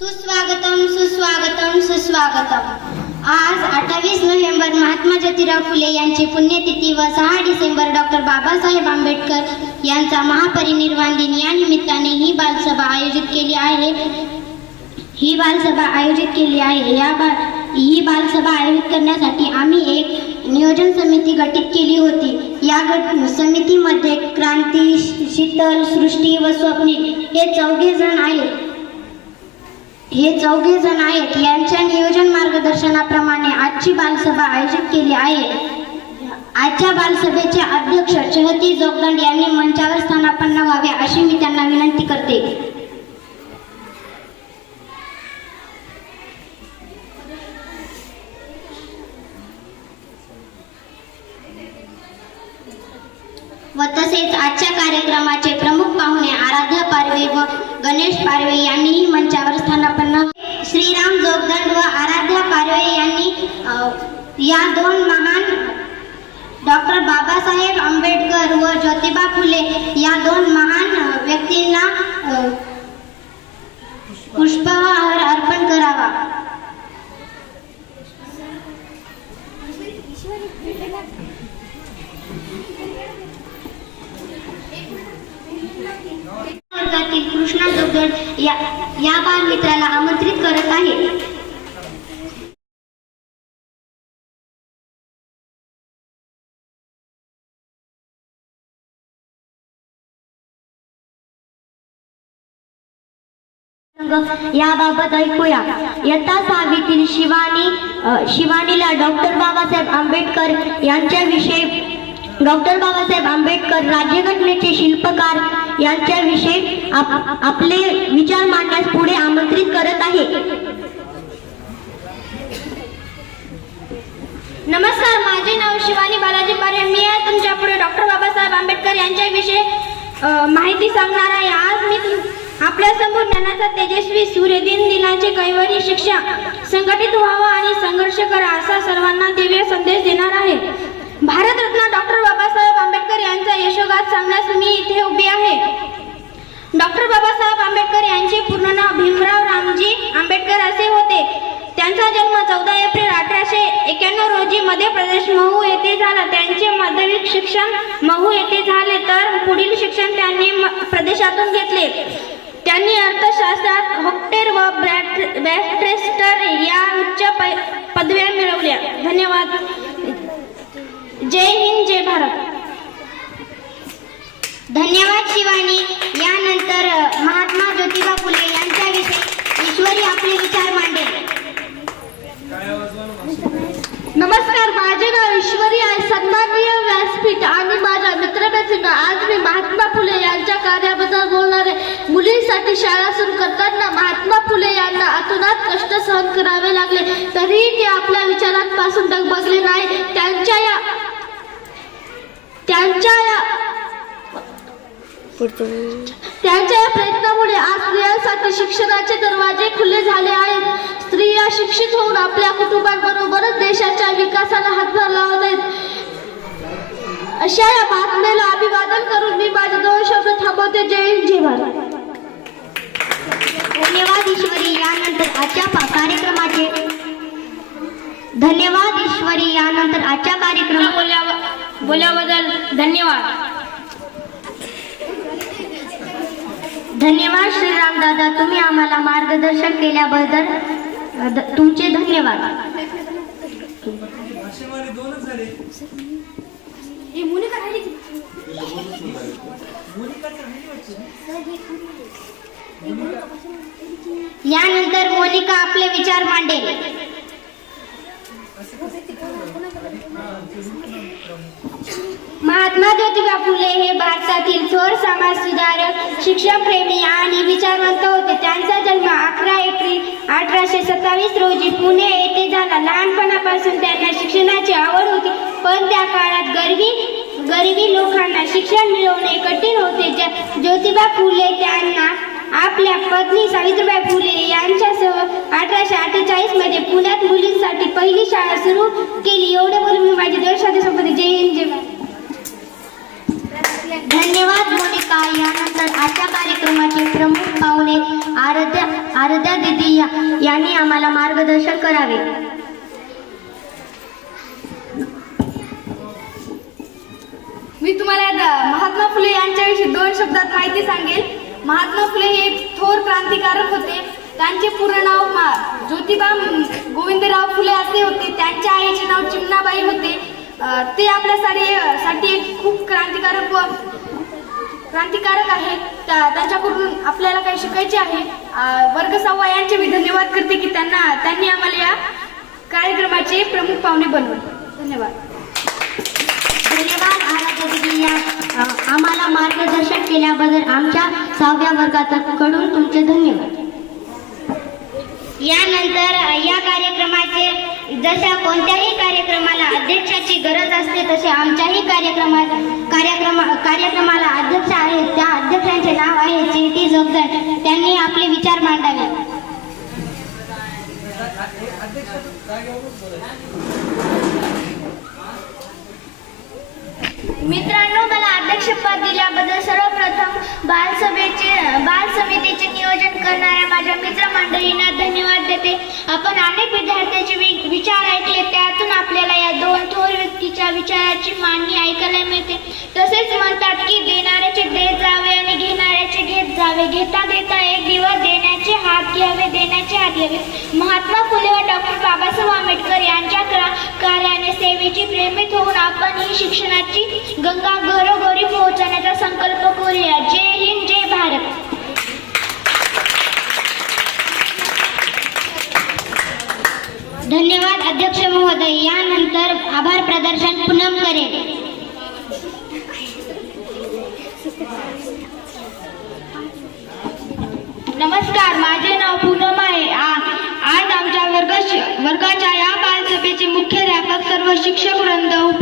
सुस्वागतम सुस्वागतम सुस्वागतम. आज अठ्ठावीस नोव्हेंबर महात्मा ज्योतिराव फुले यांची पुण्यतिथी व सहा डिसेंबर डॉक्टर बाबासाहेब आंबेडकर यांचा महापरिनिर्वाण दिन या निमित्ताने ही बालसभा आयोजित केली आहे. ही बालसभा आयोजित केली आहे. या बा ही बालसभा आयोजित करण्यासाठी आम्ही एक नियोजन समिती गठीत केली होती. या गट समितीमध्ये क्रांती शीतल सृष्टी व स्वप्ने हे चौघे जण आहेत. हे चौघे जण आहेत. यांच्या नियोजन मार्गदर्शनाप्रमाणे आजची बालसभा आयोजित केली आहे. आजच्या बालसभेचे अध्यक्ष चहती जोगदंड यांनी मंचावर स्थानापन्न व्हावे अशी मी त्यांना विनंती करते. व तसेच आजच्या कार्यक्रमाचे प्रमुख पाहुणे आराध्या पारवे व गणेश पारवे यांनीही मंचावर या दोन महान डॉक्टर बाबासाहेब आंबेडकर व ज्योतिबा फुले या दोन महान व्यक्तींना पुष्पहार अर्पण करावा. वर्गातील कृष्णा जोगदंड या या बालमित्राला आमंत्रित करत आहे. याबाबत ऐकूया. इयत्ता सहावीतील शिवानी शिवानीला डॉक्टर बाबासाहेब आंबेडकर यांच्याविषयी डॉक्टर बाबासाहेब आंबेडकर राज्यघटनेचे शिल्पकार यांच्याविषयी आप- आपले विचार मांडण्यास पुढे आमंत्रित करत आहे. नमस्कार माझे नाव शिवानी बालाजी पारे मी आज तुमच्यापुढे डॉक्टर बाबासाहेब आंबेडकर यांच्याविषयी माहिती सांगणार आहे. आज मी तुम- आपल्यासमोर ज्ञानाचा तेजस्वी सूर्यदिन दिनाचे कैवारी शिक्षा संघटित व्हावा आणि संघर्ष करा असा सर्वांना दिव्य संदेश देणार आहे. भारतरत्न डॉक्टर बाबासाहेब आंबेडकर यांचा यशोगात सांगण्यास मी इथे उभी आहे. डॉक्टर बाबासाहेब आंबेडकर यांचे पूर्ण नाव भीमराव रामजी आंबेडकर असे होते. त्यांचा जन्म चौदा एप्रिल अठराशे एक्याण्णव रोजी मध्य प्रदेश महू येथे झाला. त्यांचे माध्यमिक शिक्षण महू येथे झाले तर पुढील शिक्षण त्यांनी म- प्रदेशातून घेतले. त्यांनी अर्थशास्त्रात हॉक्टेर व ब्रॅट या उच्च पदव्या मिळवल्या. धन्यवाद. जय हिंद जय भारत. धन्यवाद शिवानी. यानंतर महात्मा ज्योतिबा फुले यांच्याविषयी ईश्वरी आपले विचार मांडेल. नमस्कार. माझे नाव ईश्वरी आहे. सन्माननीय व्यासपीठ आणि माझ्या मित्रमैत्रिणी आज मी महात्मा फुले यांच्या कार्याबद्दल बोलणार आहे मुलींसाठी शाळा सुरू करताना महात्मा फुले यांना अतोनात कष्ट सहन करावे लागले. तरीही ते आपल्या विचारांपासून डगमगले नाही. त्यांच्या या त्यांच्या या त्यांच्या या प्रयत्नामुळे आज स्त्रियांसाठी शिक्षणाचे दरवाजे खुले झाले आहेत. स्त्रिया शिक्षित होऊन आपल्या कुटुंबांबरोबरच देशाच्या विकासाला हातभार लावत आहेत. अशा या बातमीला अभिवादन करून मी माझे दोन शब्द थांबवते. जय हिंद जय भारत धन्यवाद ईश्वरी यानंतर आजच्या पा- कार्यक्रमाचे. धन्यवाद ईश्वरी. यानंतर आजच्या कार्यक्रम बोल्याबद्दल धन्यवाद. धन्यवाद श्रीराम दादा. तुम्ही आम्हाला मार्गदर्शन केल्याबद्दल तुमचे धन्यवाद. यानंतर मोनिका आपले विचार मांडेल. महात्मा ज्योतिबा फुले हे भारतातील थोर समाज सुधारक शिक्षणप्रेमी आणि विचारवंत होते. त्यांचा जन्म अकरा एप्रिल अठराशे सत्तावीस रोजी पुणे येथे झाला. लहानपणापासून त्यांना शिक्षणाची आवड होती पण त्या काळात गरिबी गरिबी लोकांना शिक्षण मिळवणे कठीण होते. ज्या- ज्योतिबा फुले त्यांना आपल्या पत्नी सावित्रीबाई फुले यांच्यासह अठराशे अठ्ठेचाळीसमध्ये पुण्यात मुलींसाठी पहिली शाळा सुरू केली. एवढे बोलून मी माझी देशाची संपत्ती जय हिंद जय भारत. धन्यवाद मोनिका. यानंतर आजच्या कार्यक्रमाचे प्रमुख पाहुणे आराध्या आराध्या दिदी यांनी आम्हाला मार्गदर्शन करावे. मी तुम्हाला द- महात्मा फुले यांच्याविषयी दोन शब्दात माहिती सांगेल. महात्मा फुले हे थोर क्रांतिकारक होते. त्यांचे पूर्ण नाव मा- ज्योतिबा गोविंदराव फुले असे होते. त्यांच्या आईचे नाव चिमणाबाई होते. ते आपल्यासाठी साठी एक खूप क्रांतिकारक व क्रांतिकारक आहेत त्या- त्यांच्याकडून आपल्याला काही शिकायचे आहे. वर्ग सव्वा यांचे मी धन्यवाद करते की त्यांना त्यांनी आम्हाला या कार्यक्रमाचे प्रमुख पाहुणे बनवले. धन्यवाद. धन्यवाद. या आम्हाला मार्गदर्शन केल्याबद्दल आमच्या सहाव्या वर्गाकडून तुमचे धन्यवाद. यानंतर या कार्यक्रमाचे जशा कोणत्याही कार्यक्रमाला अध्यक्षाची गरज असते तसे आमच्याही कार्यक्रमा कार्यक्रमा कार्यक्रमाला अध्यक्ष आहेत. त्या अध्यक्षांचे नाव आहे चेटी जोगदर त्यांनी आपले विचार मांडावे. मित्रांनो मला अध्यक्षपद दिल्याबद्दल सर्वप्रथम बालसभेचे बाल समितीचे नियोजन करणाऱ्या माझ्या मित्रमंडळींना धन्यवाद देते. आपण अनेक विद्यार्थ्यांचे विचार ऐकले त्यातून आपल्याला या दोन थोर व्यक्तीच्या विचाराची मांडणी ऐकायला मिळते. तसेच म्हणतात की देणाऱ्याचे देत जावे आणि घेणाऱ्याचे घेत जावे. घेता देता एक दिवस देण्याचे हात घ्यावे देण्याचे हात घ्यावे. महात्मा फुले व डॉक्टर बाबासाहेब आंबेडकर सेवेची प्रेमित होऊन आपण ही शिक्षणाची गंगा घरोघरी पोहोचवण्याचा संकल्प करूया. जय हिंद जय भारत. धन्यवाद अध्यक्ष महोदय. यानंतर आभार प्रदर्शन पुनम करेल. नमस्कार माझे नाव पूनम आहे. आज आमच्या वर्ग वर्गाच्या या बालसभेचे मुख्य diagnostic și amândouă